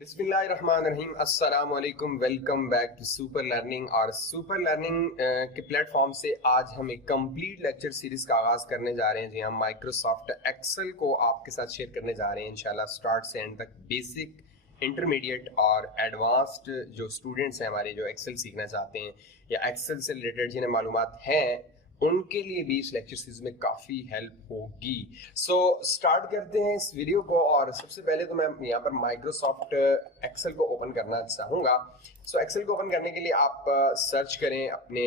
बिस्मिल्लाहिर्रहमानिर्रहीम अस्सलाम वालेकुम। Welcome back to Super Learning. और सुपर लर्निंग के प्लेटफॉर्म से आज हम एक कंप्लीट लेक्चर सीरीज का आगाज करने जा रहे हैं। जी हम माइक्रोसॉफ्ट एक्सेल को आपके साथ शेयर करने जा रहे हैं इंशाल्लाह स्टार्ट से एंड तक। बेसिक, इंटरमीडिएट और एडवांस्ड जो स्टूडेंट्स हैं हमारे, जो एक्सेल सीखना चाहते हैं या एक्सेल से रिलेटेड जिन्हें मालूमात हैं, उनके लिए भी इस लेक्चर सीरीज में काफी हेल्प होगी। सो स्टार्ट करते हैं इस वीडियो को। और सबसे पहले तो मैं यहाँ पर माइक्रोसॉफ्ट एक्सेल को ओपन करना चाहूंगा। सो एक्सेल को ओपन करने के लिए आप सर्च करें, अपने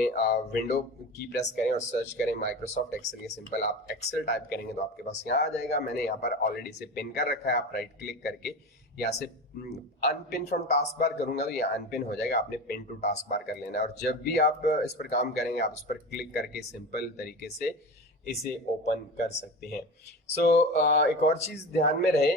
विंडो की प्रेस करें और सर्च करें माइक्रोसॉफ्ट एक्सेल। ये सिंपल आप एक्सेल टाइप करेंगे तो आपके पास यहाँ आ जाएगा। मैंने यहाँ पर ऑलरेडी इसे पिन कर रखा है। आप राइट क्लिक करके यहाँ से अनपिन फ्रॉम टास्क बार करूंगा तो ये अनपिन हो जाएगा। आपने पिन टू टास्क बार कर लेना है और जब भी आप इस पर काम करेंगे आप इस पर क्लिक करके सिंपल तरीके से इसे ओपन कर सकते हैं। सो एक और चीज ध्यान में रहे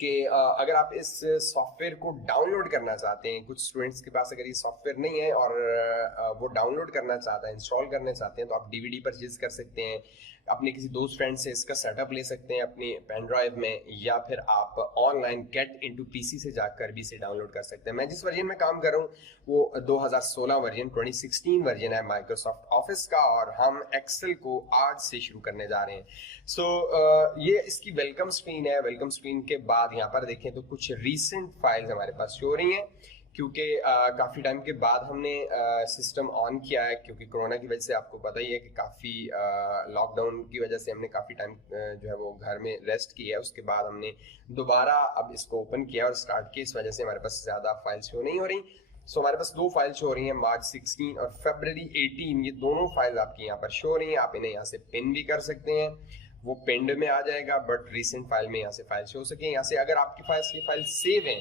कि अगर आप इस सॉफ्टवेयर को डाउनलोड करना चाहते हैं, कुछ स्टूडेंट्स के पास अगर ये सॉफ्टवेयर नहीं है और वो डाउनलोड करना चाहता है, इंस्टॉल करना चाहते हैं, तो आप डीवीडी परचेज कर सकते हैं। अपने किसी दोस्त फ्रेंड से इसका सेटअप ले सकते हैं अपनी पेन ड्राइव में, या फिर आप ऑनलाइन गेट इनटू पीसी से जाकर भी इसे डाउनलोड कर सकते हैं। मैं जिस वर्जन में काम कर रहा हूँ वो 2016 वर्जन 2016 वर्जन है माइक्रोसॉफ्ट ऑफिस का, और हम एक्सेल को आज से शुरू करने जा रहे हैं। सो ये इसकी वेलकम स्क्रीन है। वेलकम स्क्रीन के बाद यहाँ पर देखें तो कुछ रीसेंट फाइल्स हमारे पास शो हो रही हैं, क्योंकि काफ़ी टाइम के बाद हमने सिस्टम ऑन किया है, क्योंकि कोरोना की वजह से आपको पता ही है कि काफ़ी लॉकडाउन की वजह से हमने काफ़ी टाइम जो है वो घर में रेस्ट किया है। उसके बाद हमने दोबारा अब इसको ओपन किया और स्टार्ट किया। इस वजह से हमारे पास ज़्यादा फाइल शो नहीं हो रही। सो हमारे पास दो फाइल शो हो रही हैं, मार्च 16 और फरवरी 18। ये दोनों फाइल आपकी यहाँ पर शो हो रही हैं। आप इन्हें यहाँ से पिन भी कर सकते हैं, वो पिंड में आ जाएगा, बट रिसेंट फाइल में यहाँ से फाइल शो हो सके। यहाँ से अगर आपके पास ये फाइल सेव है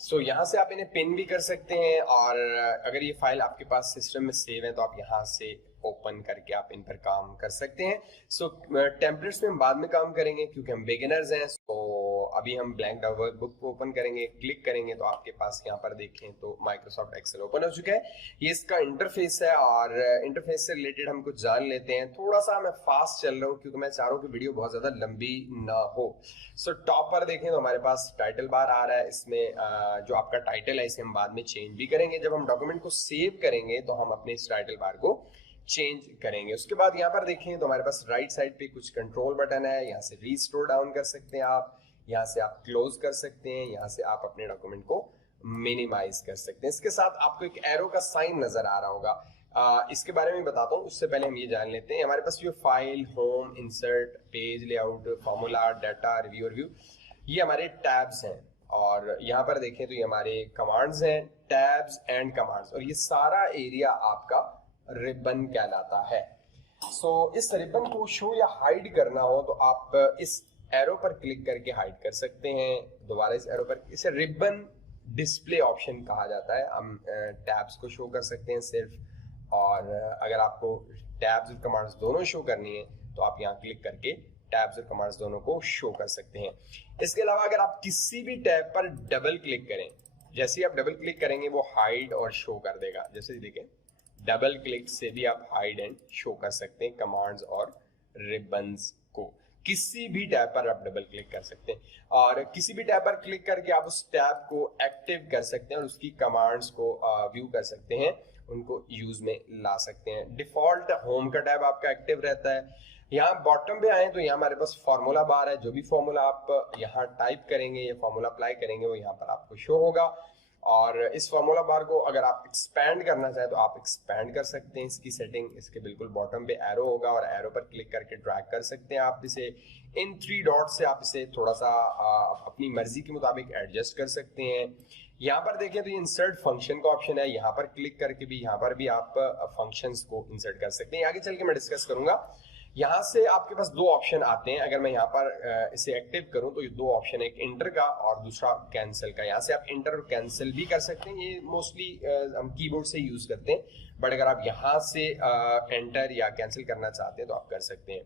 सो यहाँ से आप इन्हें पिन भी कर सकते हैं, और अगर ये फाइल आपके पास सिस्टम में सेव है तो आप यहाँ से ओपन करके आप इन पर काम कर सकते हैं। सो टेम्पलेट्स में हम बाद में काम करेंगे क्योंकि हम बिगिनर्स हैं। सो अभी हम ब्लैंक वर्कबुक को ओपन करेंगे, क्लिक करेंगे तो आपके पास यहाँ पर देखें तो माइक्रोसॉफ्ट एक्सेल ओपन हो चुका है। ये इसका इंटरफेस है और इंटरफेस से रिलेटेड हम कुछ जान लेते हैं। थोड़ा सा मैं फास्ट चल रहा हूँ क्योंकि मैं चाह रहा हूँ कि वीडियो बहुत ज्यादा लंबी ना हो। सो टॉप पर देखें तो हमारे पास टाइटल बार आ रहा है। इसमें जो आपका टाइटल है इसे हम बाद में चेंज भी करेंगे। जब हम डॉक्यूमेंट को सेव करेंगे तो हम अपने इस टाइटल बार को चेंज करेंगे। उसके बाद यहाँ पर देखें तो हमारे पास राइट साइड पे कुछ कंट्रोल बटन है। यहाँ से रीस्टोर डाउन कर सकते हैं आप, यहाँ से आप क्लोज कर सकते हैं, यहाँ से आप अपने डॉक्यूमेंट को मिनिमाइज कर सकते हैं। इसके साथ आपको एक एरो का साइन नजर आ रहा होगा। इसके बारे में बताता हूँ, उससे पहले हम ये जान लेते हैं हमारे पास जो file, home, insert, page layout, formula, data, review, ये हमारे टैब्स हैं। और यहाँ पर देखें तो ये हमारे कमांड्स हैं, टैब्स एंड कमांड्स, और ये सारा एरिया आपका रिबन कहलाता है। सो इस रिबन को शो या हाइड करना हो तो आप इस एरो पर क्लिक करके हाइड कर सकते हैं। दोबारा इस एरो पर, इसे रिबन डिस्प्ले ऑप्शन कहा जाता है। हम टैब्स को शो कर सकते हैं सिर्फ, और अगर आपको टैब्स और कमांड्स दोनों शो करनी है तो आप यहाँ क्लिक करके टैब्स और कमांड्स दोनों को शो कर सकते हैं। इसके अलावा अगर आप किसी भी टैब पर डबल क्लिक करें, जैसे ही आप डबल क्लिक करेंगे वो हाइड और शो कर देगा। जैसे देखें, डबल क्लिक से भी आप हाइड एंड शो कर सकते हैं कमांड्स और रिबन्स को। किसी भी टैब पर आप डबल क्लिक कर सकते हैं और किसी भी टैब पर क्लिक करके आप उस टैब को एक्टिव कर सकते हैं और उसकी कमांड्स को व्यू कर सकते हैं, उनको यूज में ला सकते हैं। डिफॉल्ट होम का टैब आपका एक्टिव रहता है। यहाँ बॉटम पे आए तो यहाँ हमारे पास फॉर्मूला बार है। जो भी फॉर्मूला आप यहाँ टाइप करेंगे या फॉर्मूला अप्लाई करेंगे वो यहाँ पर आपको शो होगा। और इस फॉर्मूला बार को अगर आप एक्सपैंड करना चाहें तो आप एक्सपैंड कर सकते हैं। इसकी सेटिंग इसके बिल्कुल बॉटम पे एरो होगा और एरो पर क्लिक करके ड्रैग कर सकते हैं आप इसे। इन 3 डॉट से आप इसे थोड़ा सा अपनी मर्जी के मुताबिक एडजस्ट कर सकते हैं। यहाँ पर देखें तो ये इंसर्ट फंक्शन का ऑप्शन है। यहाँ पर क्लिक करके भी यहाँ पर भी आप फंक्शंस को इंसर्ट कर सकते हैं। आगे चल के मैं डिस्कस करूंगा। यहाँ से आपके पास दो ऑप्शन आते हैं। अगर मैं यहाँ पर इसे एक्टिव करूं तो ये दो ऑप्शन है, एक इंटर का और दूसरा कैंसिल का। यहाँ से आप इंटर और कैंसिल भी कर सकते हैं। ये मोस्टली हम कीबोर्ड से यूज करते हैं, बट अगर आप यहाँ से एंटर या कैंसिल करना चाहते हैं तो आप कर सकते हैं।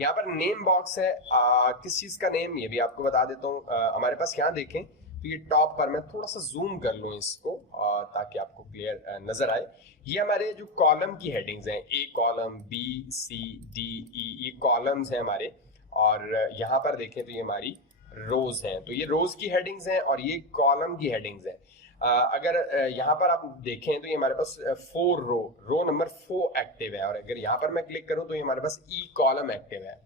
यहाँ पर नेम बॉक्स है, किस चीज का नेम ये भी आपको बता देता हूँ। हमारे पास यहाँ देखें तो ये टॉप पर, मैं थोड़ा सा जूम कर लूँ इसको ताकि आपको क्लियर नजर आए। ये हमारे जो कॉलम की हेडिंग्स हैं, ए कॉलम, बी, सी, डी, ई, ये कॉलम्स हैं हमारे। और यहाँ पर देखें तो ये हमारी रोज हैं, तो ये रोज की हेडिंग्स हैं और ये कॉलम की हेडिंग्स हैं। अगर यहाँ पर आप देखें तो ये हमारे पास 4 रो नंबर 4 एक्टिव है, और अगर यहाँ पर मैं क्लिक करूं तो ये हमारे पास ई कॉलम एक्टिव है।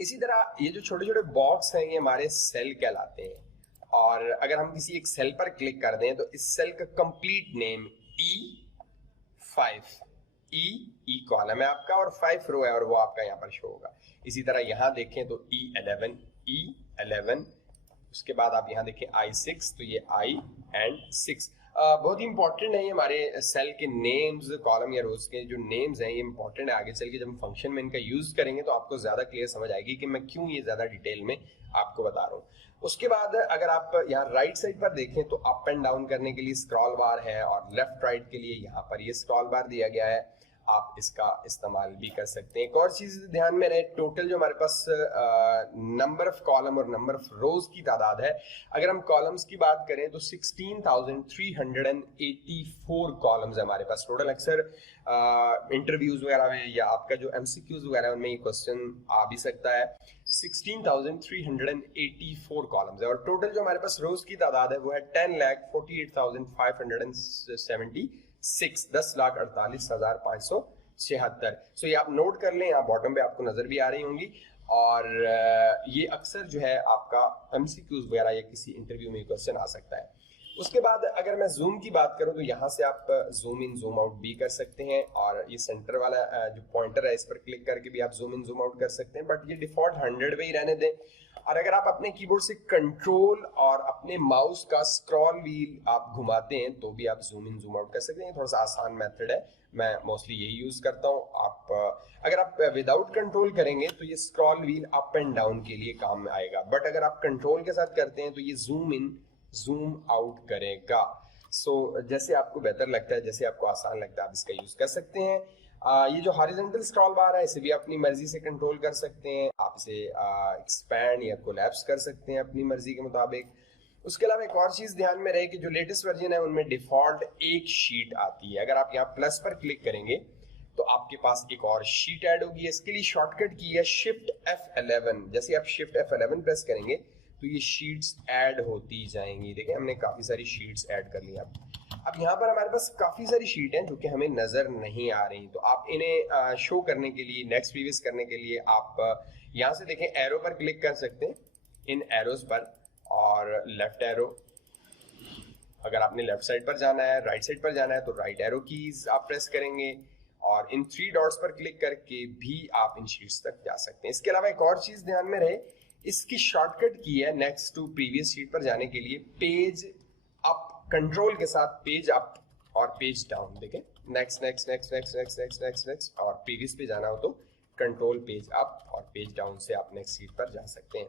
इसी तरह ये जो छोटे छोटे बॉक्स हैं ये हमारे सेल कहलाते हैं, और अगर हम किसी एक सेल पर क्लिक कर दें तो इस सेल का कंप्लीट नेम E5, ई कॉलम है आपका और 5 रो है और वो आपका यहाँ पर शो होगा। इसी तरह यहाँ देखें तो E11, उसके बाद आप यहाँ देखें I6, तो ये I and 6 बहुत ही इंपॉर्टेंट है ये हमारे सेल के नेम्स, कॉलम या रोज के जो नेम्स हैं ये इंपॉर्टेंट है। आगे चल के जब हम फंक्शन में इनका यूज करेंगे तो आपको ज्यादा क्लियर समझ आएगी कि मैं क्यों ये ज्यादा डिटेल में आपको बता रहा हूँ। उसके बाद अगर आप यहाँ राइट साइड पर देखें तो अप एंड डाउन करने के लिए स्क्रॉल बार है, और लेफ्ट राइट के लिए यहाँ पर ये स्क्रॉल बार दिया गया है, आप इसका इस्तेमाल भी कर सकते हैं। एक और चीज ध्यान में रहे, टोटल जो हमारे पास नंबर ऑफ कॉलम और नंबर ऑफ रोज की तादाद है, अगर हम कॉलम्स की बात करें तो 16,384 कॉलम्स है हमारे पास टोटल। अक्सर इंटरव्यूज वगैरह में या आपका जो MCQs वगैरह उनमें ये क्वेश्चन आ भी सकता है। 16,384 कॉलम्स है, और टोटल जो हमारे पास रोज की तादाद है वो है 10,48,576, 10,48,576। सो ये आप नोट कर लें, यहाँ बॉटम पे आपको नजर भी आ रही होंगी, और ये अक्सर जो है आपका MCQs वगैरह या किसी इंटरव्यू में क्वेश्चन आ सकता है। उसके बाद अगर मैं जूम की बात करूं तो यहाँ से आप जूम इन जूम आउट भी कर सकते हैं, और ये सेंटर वाला जो पॉइंटर है इस पर क्लिक करके भी आप जूम इन जूम आउट कर सकते हैं, बट ये डिफॉल्ट 100 पे ही रहने दें। और अगर आप अपने कीबोर्ड से कंट्रोल और अपने माउस का स्क्रॉल व्हील आप घुमाते हैं तो भी आप जूम इन जूम आउट कर सकते हैं। थोड़ा सा आसान मेथड है, मैं मोस्टली यही यूज करता हूँ। आप अगर आप विदाउट कंट्रोल करेंगे तो ये scroll wheel up and down के लिए काम में आएगा, बट अगर आप कंट्रोल के साथ करते हैं तो ये जूम इन जूम आउट करेगा। सो जैसे आपको बेहतर लगता है, जैसे आपको आसान लगता है, आप इसका यूज कर सकते हैं। ये जो हॉरिजॉन्टल स्क्रॉल बार है इसे भी अपनी मर्जी से कंट्रोल कर सकते हैं, आप इसे एक्सपैंड या कोलैप्स कर सकते हैं अपनी मर्जी के मुताबिक। उसके अलावा एक और चीज ध्यान में रहे कि जो लेटेस्ट वर्जन है उनमें डिफॉल्ट एक शीट आती है। अगर आप यहाँ प्लस पर क्लिक करेंगे तो आपके पास एक और शीट ऐड होगी। इसके लिए शॉर्टकट की है Shift F11। जैसे आप Shift F11 प्रेस करेंगे तो ये शीट्स ऐड होती जाएंगी। देखिए हमने काफी सारी शीट्स ऐड कर ली। अब यहाँ पर हमारे पास काफी सारी शीट हैं जो कि हमें नजर नहीं आ रही, तो आप इन्हें शो करने के लिए, नेक्स्ट प्रीवियस करने के लिए आप यहाँ से देखें एरो पर क्लिक कर सकते हैं, इन एरोज पर, और लेफ्ट एरो। अगर आपने लेफ्ट साइड पर जाना है, राइट साइड पर जाना है तो राइट एरो कीज आप प्रेस करेंगे, और इन 3 डॉट्स पर क्लिक करके भी आप इन शीट्स तक जा सकते हैं। इसके अलावा एक और चीज ध्यान में रहे, इसकी शॉर्टकट की है नेक्स्ट टू प्रीवियस शीट पर जाने के लिए पेज अप, कंट्रोल के साथ पेज अप और पेज डाउन। देखें next next next next next next next next, और प्रीवियस पे जाना हो तो कंट्रोल पेज अप और पेज डाउन से आप नेक्स्ट शीट पर जा सकते हैं।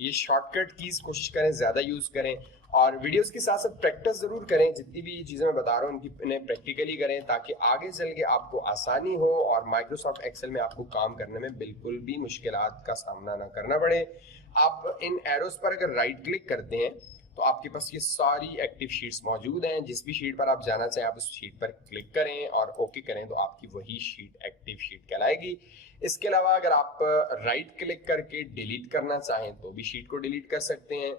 ये शॉर्टकट कीज कोशिश करें ज्यादा यूज करें, और वीडियोस के साथ साथ प्रैक्टिस जरूर करें। जितनी भी चीजें मैं बता रहा हूँ इन्हें प्रैक्टिकली करें ताकि आगे चल के आपको आसानी हो और माइक्रोसॉफ्ट एक्सेल में आपको काम करने में बिल्कुल भी मुश्किलात का सामना ना करना पड़े। आप इन एरोस पर अगर राइट क्लिक करते हैं तो आपके पास ये सारी एक्टिव शीट्स मौजूद हैं। जिस भी शीट पर आप जाना चाहें आप उस शीट पर क्लिक करें और ओके करें तो आपकी वही शीट एक्टिव शीट कहलाएगी। इसके अलावा अगर आप राइट क्लिक करके डिलीट करना चाहें तो भी शीट को डिलीट कर सकते हैं,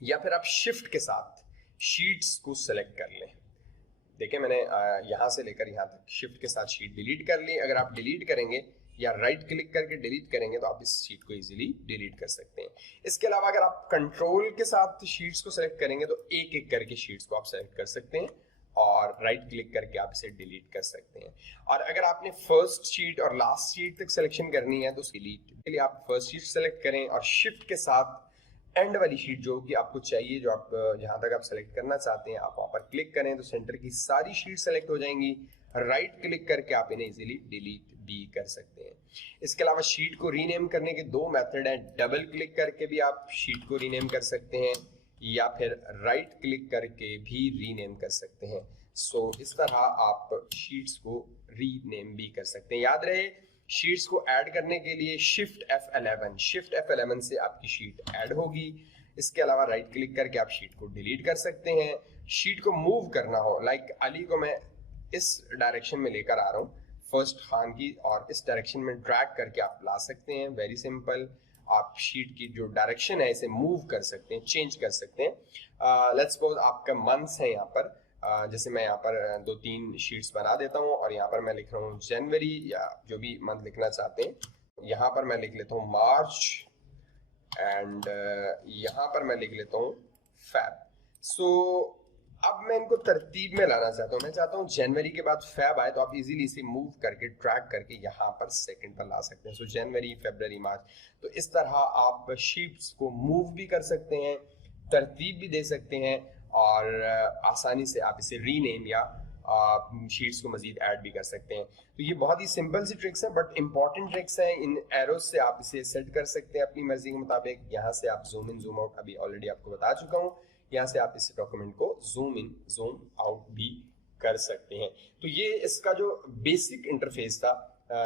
या फिर आप शिफ्ट के साथ शीट्स को सेलेक्ट कर लें। देखिए मैंने यहाँ से लेकर यहाँ तक शिफ्ट के साथ शीट डिलीट कर ली। अगर आप डिलीट करेंगे या राइट क्लिक करके डिलीट करेंगे तो आप इस शीट को इजीली डिलीट कर सकते हैं। इसके अलावा अगर आप कंट्रोल के साथ शीट्स को सेलेक्ट करेंगे तो एक एक करके शीट्स को आप सेलेक्ट कर सकते हैं, और राइट क्लिक करके आप इसे डिलीट कर सकते हैं। और अगर आपने फर्स्ट शीट और लास्ट शीट तक सिलेक्शन करनी है तो डिलीट के लिए आप फर्स्ट शीट सेलेक्ट करें और शिफ्ट के साथ एंड वाली शीट जो कि आपको चाहिए, जो आप जहां तक आप सेलेक्ट करना चाहते हैं आप वहां पर क्लिक करें तो सेंटर की सारी शीट सेलेक्ट हो जाएंगी। राइट क्लिक करके आप इन्हें इजीली डिलीट भी कर सकते हैं। इसके अलावा शीट को रीनेम करने के 2 मेथड हैं। डबल क्लिक करके भी आप शीट को रीनेम कर सकते हैं, या फिर राइट क्लिक करके भी रीनेम कर सकते हैं। सो इस तरह आप शीट्स को रीनेम भी कर सकते हैं। याद रहे शीट्स को ऐड करने के लिए Shift F11 से आपकी शीट ऐड होगी। इसके अलावा राइट क्लिक करके आप शीट को डिलीट कर सकते हैं। शीट को मूव करना हो, लाइक अली को मैं इस डायरेक्शन में लेकर आ रहा हूँ, फर्स्ट खान की और इस डायरेक्शन में ड्रैग करके आप ला सकते हैं। Very simple. आप शीट की जो डायरेक्शन है इसे मूव कर सकते हैं, चेंज कर सकते हैं। लेट्स सपोज आपका मंथ्स है यहाँ पर, जैसे मैं यहाँ पर 2-3 शीट्स बना देता हूँ और यहाँ पर मैं लिख रहा हूँ जनवरी या जो भी मंथ लिखना चाहते हैं। यहाँ पर मैं लिख लेता हूँ मार्च एंड यहाँ पर मैं लिख लेता हूँ फैब। सो अब मैं इनको तरतीब में लाना चाहता हूँ। मैं चाहता हूँ जनवरी के बाद फैब आए, तो आप इजीली इसे मूव करके ड्रैग करके यहाँ पर सेकंड पर ला सकते हैं। सो जनवरी, फरवरी, मार्च। तो इस तरह आप शीट्स को मूव भी कर सकते हैं, तरतीब भी दे सकते हैं और आसानी से आप इसे रीनेम या शीट्स को मजीद ऐड भी कर सकते हैं। तो ये बहुत ही सिंपल सी ट्रिक्स है बट इंपॉर्टेंट ट्रिक्स हैं। इन एरोज से आप इसे सेट कर सकते हैं अपनी मर्जी के मुताबिक। यहाँ से आप जूम इन जूम आउट अभी ऑलरेडी आपको बता चुका हूँ। यहाँ से आप इस डॉक्यूमेंट को जूम इन जूम आउट भी कर सकते हैं। तो ये इसका जो बेसिक इंटरफेस था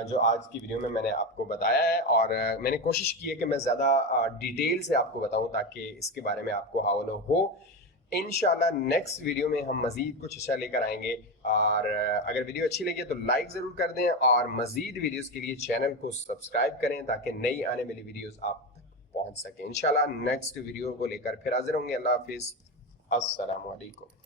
जो आज की वीडियो में मैंने आपको बताया है, और मैंने कोशिश की है कि मैं ज़्यादा डिटेल से आपको बताऊं ताकि इसके बारे में आपको हवाला हो। इंशाल्लाह नेक्स्ट वीडियो में हम मजीद कुछ अच्छा लेकर आएंगे, और अगर वीडियो अच्छी लगी तो लाइक ज़रूर कर दें और मजीद वीडियोस के लिए चैनल को सब्सक्राइब करें ताकि नई आने वाली वीडियोस आप तक पहुंच सकें। इंशाल्लाह नेक्स्ट वीडियो को लेकर फिर हाजिर होंगे। अल्लाह हाफिज़, अस्सलाम वालेकुम।